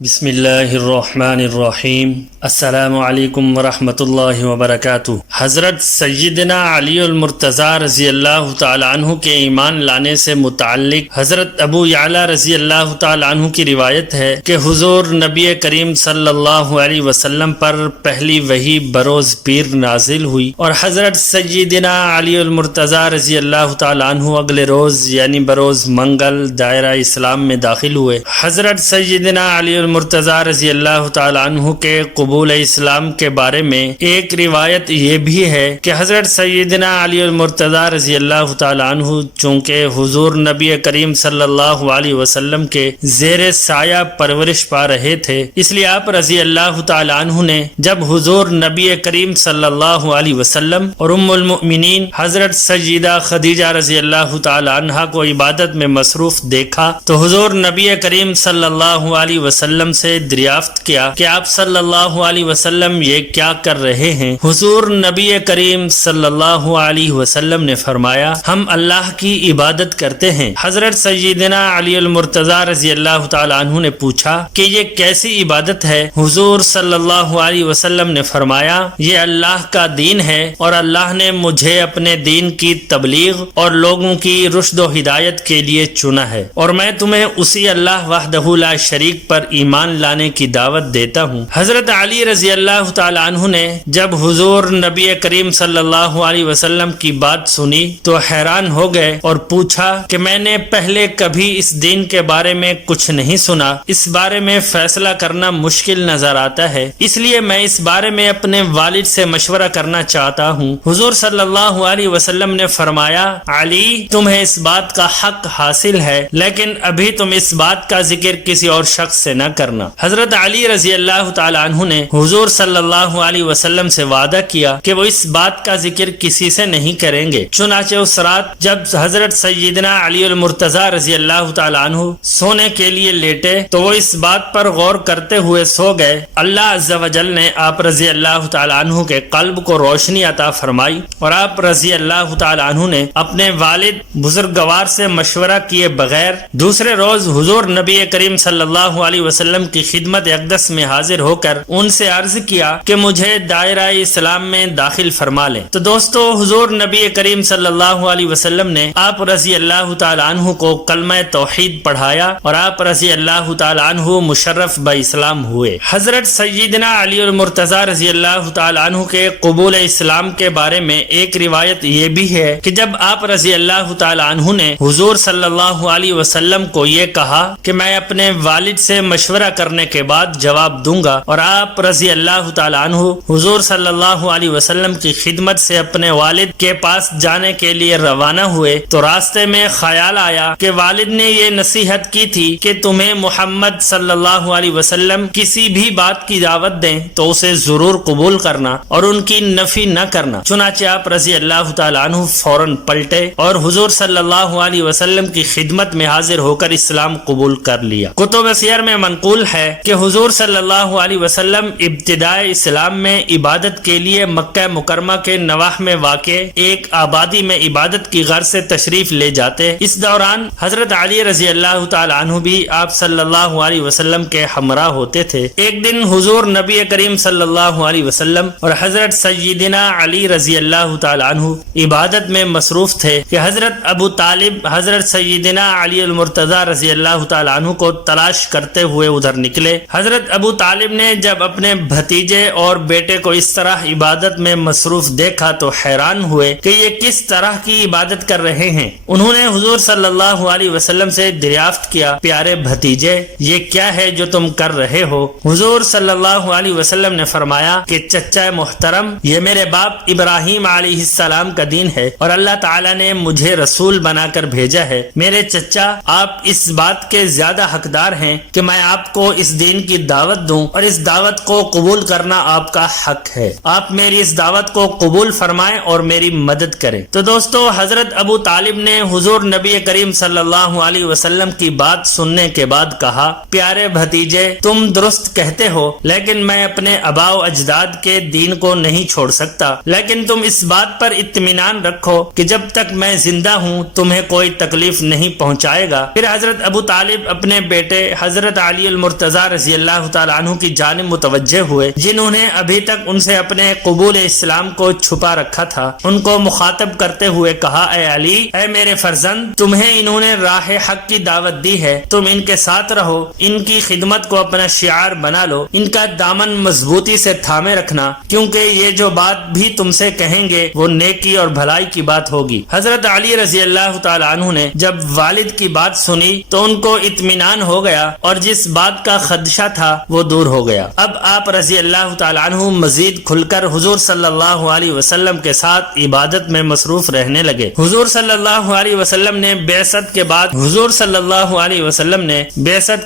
بسم اللہ الرحمن الرحیم۔ السلام علیکم ورحمۃ اللہ وبرکاتہ۔ حضرت سیدنا علی المرتضیٰ رضی اللہ تعالی عنہ کے ایمان لانے سے متعلق حضرت ابو یعلا رضی اللہ تعالی عنہ کی روایت ہے کہ حضور نبی کریم صلی اللہ علیہ وسلم پر پہلی وحی بروز پیر نازل ہوئی اور حضرت سیدنا علی المرتضیٰ رضی اللہ تعالی عنہ اگلے روز یعنی بروز منگل دائرہ اسلام میں داخل ہوئے۔ حضرت سیدنا علی المرتضیٰ رضی اللہ تعالی عنہ کے قبول اسلام کے بارے میں ایک روایت یہ بھی ہے کہ حضرت سیدنا علی المرتضیٰ رضی اللہ تعالی عنہ چونکہ حضور نبی کریم صلی اللہ علیہ وسلم کے زیر سایہ پرورش پا رہے تھے، اس لیے آپ رضی اللہ تعالی عنہ نے جب حضور نبی کریم صلی اللہ علیہ وسلم اور ام المؤمنین حضرت سیدہ خدیجہ رضی اللہ تعالی عنہا کو عبادت میں مصروف دیکھا تو حضور نبی کریم صلی اللہ علیہ وسلم سے دریافت کیا کہ آپ صلی اللہ علیہ وسلم یہ کیا کر رہے ہیں؟ حضور نبی کریم صلی اللہ علیہ وسلم نے فرمایا، ہم اللہ کی عبادت کرتے ہیں۔ حضرت سیدنا علی المرتضیٰ رضی اللہ تعالی عنہ نے پوچھا کہ یہ کیسی عبادت ہے؟ حضور صلی اللہ علیہ وسلم نے فرمایا، یہ اللہ کا دین ہے اور اللہ نے مجھے اپنے دین کی تبلیغ اور لوگوں کی رشد و ہدایت کے لیے چنا ہے، اور میں تمہیں اسی اللہ وحدہ لا شریک پر ایمان لانے کی دعوت دیتا ہوں۔ حضرت علی رضی اللہ تعالی عنہ نے جب حضور نبی کریم صلی اللہ علیہ وسلم کی بات سنی تو حیران ہو گئے اور پوچھا کہ میں نے پہلے کبھی اس دین کے بارے میں کچھ نہیں سنا، اس بارے میں فیصلہ کرنا مشکل نظر آتا ہے، اس لیے میں اس بارے میں اپنے والد سے مشورہ کرنا چاہتا ہوں۔ حضور صلی اللہ علیہ وسلم نے فرمایا، علی تمہیں اس بات کا حق حاصل ہے، لیکن ابھی تم اس بات کا ذکر کسی اور شخص سے نہ کرنا۔ حضرت علی رضی اللہ تعالی عنہ نے حضور صلی اللہ علیہ وسلم سے وعدہ کیا کہ وہ اس بات کا ذکر کسی سے نہیں کریں گے۔ چنانچہ اس رات جب حضرت سیدنا علی المرتضیٰ رضی اللہ تعالی عنہ سونے کے لیے لیٹے تو وہ اس بات پر غور کرتے ہوئے سو گئے۔ اللہ عز و جل نے آپ رضی اللہ تعالی عنہ کے قلب کو روشنی عطا فرمائی اور آپ رضی اللہ تعالی عنہ نے اپنے والد بزرگوار سے مشورہ کیے بغیر دوسرے روز حضور نبی کریم صلی اللہ علیہ وسلم کی خدمت اقدس میں حاضر ہو کر ان سے عرض کیا کہ مجھے دائرہ اسلام میں داخل فرما لیں۔ تو دوستو، حضور نبی کریم صلی اللہ علیہ وسلم نے آپ رضی اللہ تعالی عنہ کو کلمہ توحید پڑھایا اور آپ رضی اللہ تعالی عنہ مشرف باسلام ہوئے۔ حضرت سیدنا علی المرتضیٰ رضی اللہ تعالی عنہ کے قبول اسلام کے بارے میں ایک روایت یہ بھی ہے کہ جب آپ رضی اللہ تعالی عنہ نے حضور صلی اللہ علیہ وسلم کو یہ کہا کہ میں اپنے والد سے مشورہ کرنے کے بعد جواب دوں گا، اور آپ رضی اللہ تعالی عنہ حضور صلی اللہ علیہ وسلم کی خدمت سے اپنے والد کے پاس جانے کے لیے روانہ ہوئے تو راستے میں خیال آیا کہ والد نے یہ نصیحت کی تھی کہ تمہیں محمد صلی اللہ علیہ وسلم کسی بھی بات کی دعوت دیں تو اسے ضرور قبول کرنا اور ان کی نفی نہ کرنا۔ چنانچہ آپ رضی اللہ تعالی عنہ فوراً پلٹے اور حضور صلی اللہ علیہ وسلم کی خدمت میں حاضر ہو کر اسلام قبول کر لیا۔ کتب سیر میں منقول ہے کہ حضور صلی اللہ علیہ وسلم ابتدائی اسلام میں عبادت کے لیے مکہ مکرمہ کے نواح میں واقع ایک آبادی میں عبادت کی غرض سے تشریف لے جاتے۔ اس دوران حضرت علی رضی اللہ تعالی عنہ بھی آپ صلی اللہ علیہ وسلم کے ہمراہ ہوتے تھے۔ ایک دن حضور نبی کریم صلی اللہ علیہ وسلم اور حضرت سیدنا علی رضی اللہ تعالی عنہ عبادت میں مصروف تھے کہ حضرت ابو طالب حضرت سیدنا علی المرتضیٰ رضی اللہ تعالی عنہ کو تلاش کرتے ہوئے ادھر نکلے۔ حضرت ابو طالب نے جب اپنے بھتیجے اور بیٹے کو اس طرح عبادت میں مصروف دیکھا تو حیران ہوئے کہ یہ کس طرح کی عبادت کر رہے ہیں۔ انہوں نے حضور صلی اللہ علیہ وسلم سے دریافت کیا، پیارے بھتیجے یہ کیا ہے جو تم کر رہے ہو؟ حضور صلی اللہ علیہ وسلم نے فرمایا کہ چچا محترم، یہ میرے باپ ابراہیم علیہ السلام کا دین ہے اور اللہ تعالی نے مجھے رسول بنا کر بھیجا ہے۔ میرے چچا، آپ اس بات کے زیادہ حقدار ہیں کہ میں آپ کو اس دین کی دعوت دوں اور اس دعوت کو قبول کرنا آپ کا حق ہے۔ آپ میری اس دعوت کو قبول فرمائیں اور میری مدد کریں۔ تو دوستو، حضرت ابو طالب نے حضور نبی کریم صلی اللہ علیہ وسلم کی بات سننے کے بعد کہا، پیارے بھتیجے تم درست کہتے ہو، لیکن میں اپنے آباء و اجداد کے دین کو نہیں چھوڑ سکتا، لیکن تم اس بات پر اطمینان رکھو کہ جب تک میں زندہ ہوں تمہیں کوئی تکلیف نہیں پہنچائے گا۔ پھر حضرت ابو طالب اپنے بیٹے حضرت علی المرتضیٰ رضی اللہ تعالی عنہ کی جانب متوجہ ہوئے، جنہوں نے ابھی تک ان سے اپنے قبول اسلام کو چھپا رکھا تھا۔ ان کو مخاطب کرتے ہوئے کہا، اے علی، اے میرے فرزند، تمہیں انہوں نے راہ حق کی دعوت دی ہے، تم ان کے ساتھ رہو، ان کی خدمت کو اپنا شعار بنا لو، ان کا دامن مضبوطی سے تھامے رکھنا، کیونکہ یہ جو بات بھی تم سے کہیں گے وہ نیکی اور بھلائی کی بات ہوگی۔ حضرت علی رضی اللہ تعالی عنہ نے جب والد کی بات سنی تو ان کو اطمینان ہو گیا اور جس بات کا خدشہ تھا وہ دور ہو گیا۔ اب آپ رضی اللہ تعالی عنہ مزید کھل کر حضور صلی اللہ علیہ وسلم کے ساتھ عبادت میں مصروف رہنے لگے۔ حضور صلی اللہ علیہ وسلم نے بعثت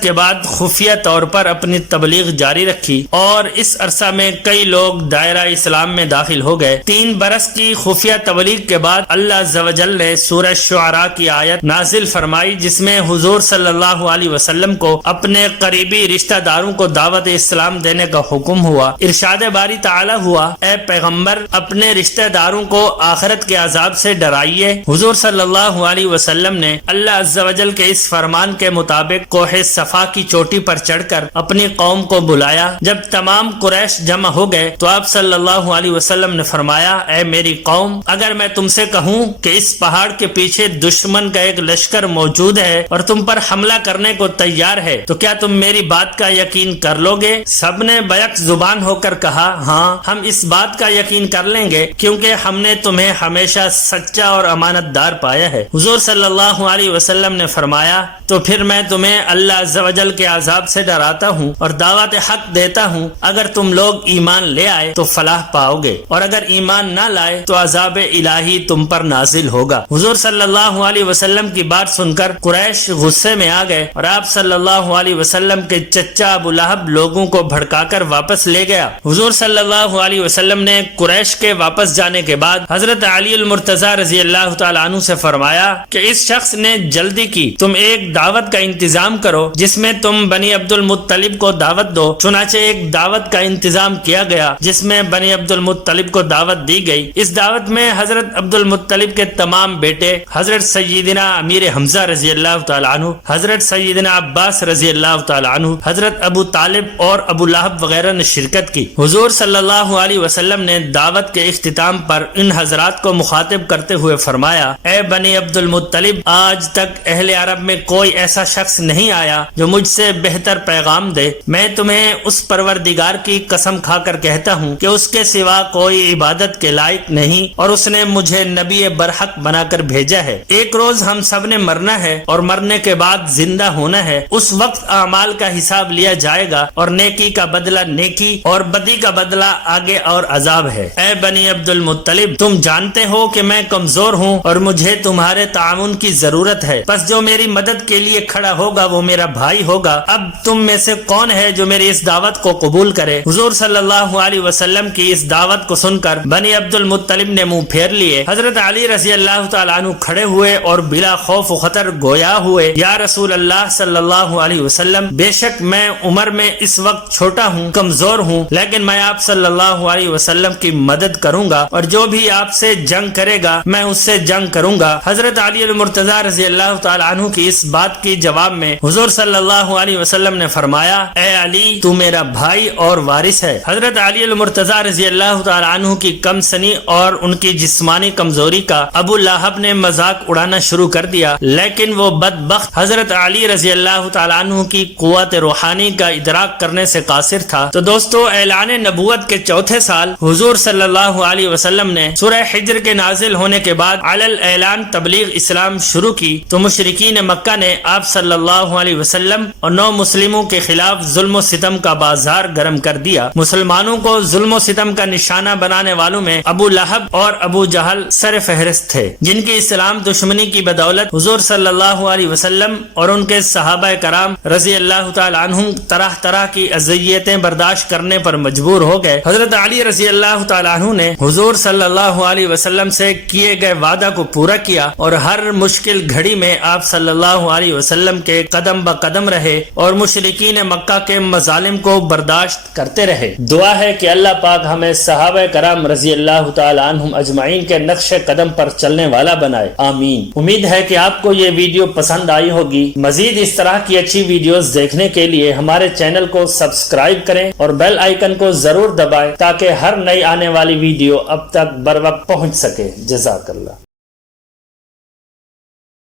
کے بعد خفیہ طور پر اپنی تبلیغ جاری رکھی اور اس عرصہ میں کئی لوگ دائرہ اسلام میں داخل ہو گئے۔ 3 برس کی خفیہ تبلیغ کے بعد اللہ عز و جل نے سورہ شعراء کی آیت نازل فرمائی، جس میں حضور صلی اللہ علیہ وسلم کو اپنے قریبی رشتہ داروں کو دعوت اسلام دینے کا حکم ہوا۔ ارشاد باری تعالی ہوا، اے پیغمبر، اپنے رشتہ داروں کو آخرت کے عذاب سے ڈرائیے۔ حضور صلی اللہ علیہ وسلم نے اللہ عز و جل کے اس فرمان کے مطابق کوہ صفا کی چوٹی پر چڑھ کر اپنی قوم کو بلایا۔ جب تمام قریش جمع ہو گئے تو آپ صلی اللہ علیہ وسلم نے فرمایا، اے میری قوم، اگر میں تم سے کہوں کہ اس پہاڑ کے پیچھے دشمن کا ایک لشکر موجود ہے اور تم پر حملہ کرنے کو تیار ہے تو کیا تم میری بات کا یقین کر لو گے؟ سب نے بیک زبان ہو کر کہا، ہاں، ہم اس بات کا یقین کر لیں گے، کیونکہ ہم نے تمہیں ہمیشہ سچا اور امانت دار پایا ہے۔ حضور صلی اللہ علیہ وسلم نے فرمایا، تو پھر میں تمہیں اللہ عز و جل کے عذاب سے ڈراتا ہوں اور دعوت حق دیتا ہوں، اگر تم لوگ ایمان لے آئے تو فلاح پاؤ گے، اور اگر ایمان نہ لائے تو عذاب الہی تم پر نازل ہوگا۔ حضور صلی اللہ علیہ وسلم کی بات سن کر قریش غصے میں آ گئے اور آپ صلی اللہ علیہ وسلم کے چچا ابو لہب لوگوں کو بھڑکا کر واپس لے گیا۔ حضور صلی اللہ علیہ وسلم نے قریش کے واپس جانے کے بعد حضرت علی المرتضیٰ رضی اللہ تعالی عنہ سے فرمایا کہ اس شخص نے جلدی کی، تم ایک دعوت کا انتظام کرو جس میں تم بنی عبد المطلب کو دعوت دو۔ چنانچہ ایک دعوت کا انتظام کیا گیا جس میں بنی عبد المطلب کو دعوت دی گئی۔ اس دعوت میں حضرت عبد المطلب کے تمام بیٹے، حضرت سیدنا امیر حمزہ رضی اللہ تعالی عنہ، حضرت سیدنا عباس رضی اللہ تعالی عنہ، حضرت ابو طالب اور ابو لہب وغیرہ نے شرکت کی۔ حضور صلی اللہ علیہ وسلم نے دعوت کے اختتام پر ان حضرات کو مخاطب کرتے ہوئے فرمایا، اے بنی عبد المطلب، آج تک اہل عرب میں کوئی ایسا شخص نہیں آیا جو مجھ سے بہتر پیغام دے۔ میں تمہیں اس پروردگار کی قسم کھا کر کہتا ہوں کہ اس کے سوا کوئی عبادت کے لائق نہیں اور اس نے مجھے نبی برحق بنا کر بھیجا ہے۔ ایک روز ہم سب نے مرنا ہے اور مرنے کے بعد زندہ ہونا ہے۔ اس وقت اعمال کا حساب لیا جائے گا اور نیکی کا بدلہ نیکی اور بدی کا بدلہ آگے اور عذاب ہے۔ اے بنی عبد المطلب، تم جانتے ہو کہ میں کمزور ہوں اور مجھے تمہارے تعاون کی ضرورت ہے، پس جو میری مدد کے لیے کھڑا ہوگا وہ میرا بھائی ہوگا۔ اب تم میں سے کون ہے جو میری اس دعوت کو قبول کرے؟ حضور صلی اللہ علیہ وسلم کی اس دعوت کو سن کر بنی عبد المطلب نے منہ پھیر لیے۔ حضرت علی رضی اللہ تعالی عنہ کھڑے ہوئے اور بلا خوف و خطر گویا ہوئے، یا رسول اللہ صلی اللہ علیہ وسلم، بے شک میں عمر میں اس وقت چھوٹا ہوں، کمزور ہوں، لیکن میں آپ صلی اللہ علیہ وسلم کی مدد کروں گا اور جو بھی آپ سے جنگ کرے گا میں اس سے جنگ کروں گا۔ حضرت علی المرتضیٰ رضی اللہ تعالی عنہ کی اس بات کی جواب میں حضور صلی اللہ علیہ وسلم نے فرمایا، اے علی، تو میرا بھائی اور وارث ہے۔ حضرت علی المرتضیٰ رضی اللہ تعالی عنہ کی کم سنی اور ان کی جسمانی کمزوری کا ابو لہب نے مذاق اڑانا شروع کر دیا، لیکن وہ بدبخت حضرت علی رضی اللہ تعالی عنہ کی قوت روحانی کا ادراک کرنے سے قاصر تھا۔ تو دوستو، اعلان نبوت کے چوتھے سال حضور صلی اللہ علیہ وسلم نے سورہ حجر کے نازل ہونے کے بعد علی الاعلان تبلیغ اسلام شروع کی تو مشرکین مکہ نے آپ صلی اللہ علیہ وسلم اور نو مسلموں کے خلاف ظلم و ستم کا بازار گرم کر دیا۔ مسلمانوں کو ظلم و ستم کا نشانہ بنانے والوں میں ابو لہب اور ابو جہل سر فہرست تھے، جن کی اسلام دشمنی کی بدولت حضور صلی اللہ علیہ وسلم اور ان کے صحابہ کرام رضی اللہ تعالی عنہم طرح طرح کی اذیتیں برداشت کرنے پر مجبور ہو گئے۔ حضرت علی رضی اللہ تعالی عنہ نے حضور صلی اللہ علیہ وسلم سے کیے گئے وعدہ کو پورا کیا اور ہر مشکل گھڑی میں آپ صلی اللہ علیہ وسلم کے قدم بقدم رہے اور مشرکین مکہ کے مظالم کو برداشت کرتے رہے۔ دعا ہے کہ اللہ پاک ہمیں صحابہ کرام رضی اللہ تعالی عنہم اجمعین کے نقش قدم پر چلنے والا بنائے، آمین۔ امید ہے کہ آپ کو یہ ویڈیو پسند آئی ہوگی۔ مزید اس طرح کی اچھی ویڈیوز ویڈیوز دیکھنے کے لیے ہمارے چینل کو سبسکرائب کریں اور بیل آئیکن کو ضرور دبائیں تاکہ ہر نئی آنے والی ویڈیو اب تک بر وقت پہنچ سکے۔ جزاک اللہ۔